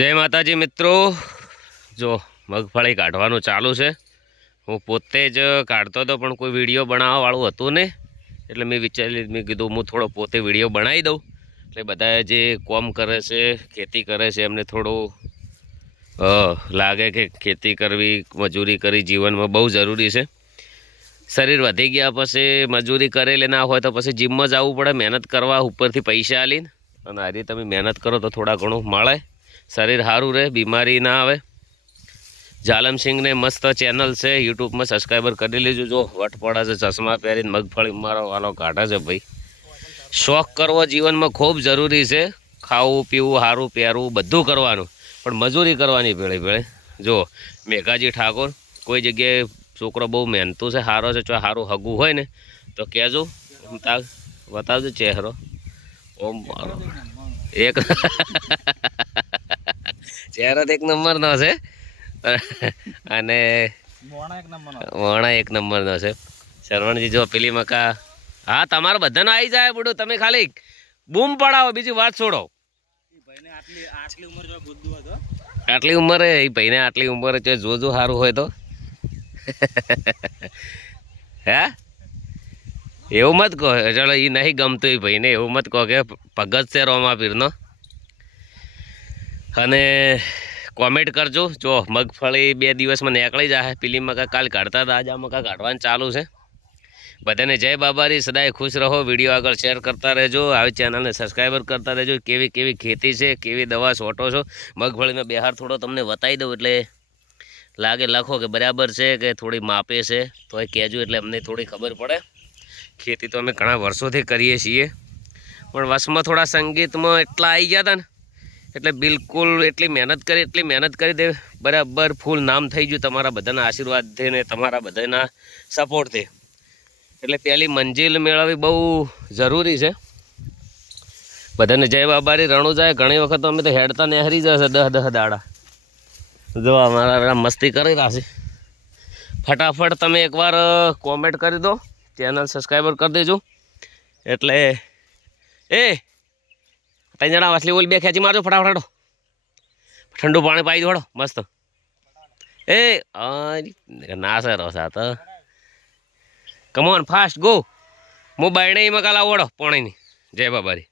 જય માતાજી મિત્રો. જો મગફળી કાઢવાનું ચાલુ છે. હું પોતે જ કાઢતો હતો પણ કોઈ વીડિયો બનાવવાવાળું હતું ને એટલે મેં વિચારી, મેં કીધું હું થોડો પોતે વીડિયો બનાવી દઉં. એટલે બધા જે કોમ કરે છે, ખેતી કરે છે, એમને થોડું લાગે કે ખેતી કરવી, મજૂરી કરી જીવનમાં બહુ જરૂરી છે. શરીર વધી ગયા પછી મજૂરી કરેલી ના હોય તો પછી જીમમાં જવું પડે, મહેનત કરવા ઉપરથી પૈસા આલીને. અને આ રીતે તમે મહેનત કરો તો થોડા ઘણું મળે. શરીર સારું રહે, બીમારી ના આવે. જાલમસિંહને મસ્ત ચેનલ છે યુટ્યુબમાં સબસ્ક્રાઈબર કરી લેજો. જો વટપોડા છે, ચશ્મા પહેરીને મગફળી મારો વાલો કાઢે છે ભાઈ. શોખ કરવો જીવનમાં ખૂબ જરૂરી છે. ખાવું, પીવું સારું પહેરવું બધું કરવાનું. પણ મજૂરી કરવાની ભેળે ભેળે. જો, મેઘાજી ઠાકોર, કોઈ જગ્યાએ છોકરો બહુ મહેનતું છે સારો છે જો સારું હગું હોય ને, તો કહેજો. બતાવ બતાવજો ચહેરો. ઓમ એક ચહેરો તો એક નંબરનો છે. અને વણા એક નંબરનો. છે. શરવણજી જો પેલી મકા. હા તમારો બધાનો આવી જાય બુડું તમે ખાલી બૂમ પડાવો બીજી વાત છોડો. આટલી ઉંમરે એ ભાઈને આટલી ઉંમરે જો જોજો સારું હોય તો. હે? એવું મત કહો ચાલો એ નહીં ગમતું એ ભાઈને એવું મત કહો કે ભગત છે રોમા પીરનો અને કોમેન્ટ કરજો. જો મગફળી બે દિવસમાં નીકળી જાય પેલી મકા કાલ કાઢતા હતા. આજે મકા કાઢવાનું ચાલુ છે. બધાને જય બાબારી. સદાય ખુશ રહો. વીડિયો આગળ શેર કરતા રહેજો. આવી ચેનલને સબસ્ક્રાઈબર કરતા રહેજો. કેવી કેવી ખેતી છે? કેવી દવા છોટો છો? મગફળીનો બિહાર થોડો તમને બતાવી દઉં એટલે લાગે લખો કે બરાબર છે કે થોડી માપે છે. તો એ કહેજો એટલે અમને થોડી ખબર પડે. ખેતી તો અમે ઘણા વર્ષોથી કરીએ છીએ. પણ વસમાં થોડા સંગીતમાં એટલા આવી ગયા હતા ને. એટલે બિલકુલ એટલી મહેનત કરી, એટલી મહેનત કરી દે. બરાબર, ફૂલ નામ થઈ ગયું તમારા બધાના આશીર્વાદથી ને તમારા બધાના સપોર્ટથી એટલે પહેલી મંજિલ મેળવવી બહુ જરૂરી છે. બધાને જય બાબારી રણુ જાય ઘણી વખત અમે તો હેડતા નહેરી જશે દહ દહ દાડા. જો અમારા મસ્તી કરી રહ્યા ફટાફટ તમે એકવાર કોમેન્ટ કરી દો. ચેનલ સબસ્ક્રાઈબર કરી દેજો. એટલે, એ ત્રણ જણા વસલી ઓલી બે ખેંચી મારજો ફટાફટ. ઠંડુ પાણી પાઈ દોડો મસ્ત. એ ના સર સાત કમોન ફાસ્ટ ગો હું બાયણે મકાલા ઓળો પોણીની. જય બાબારી.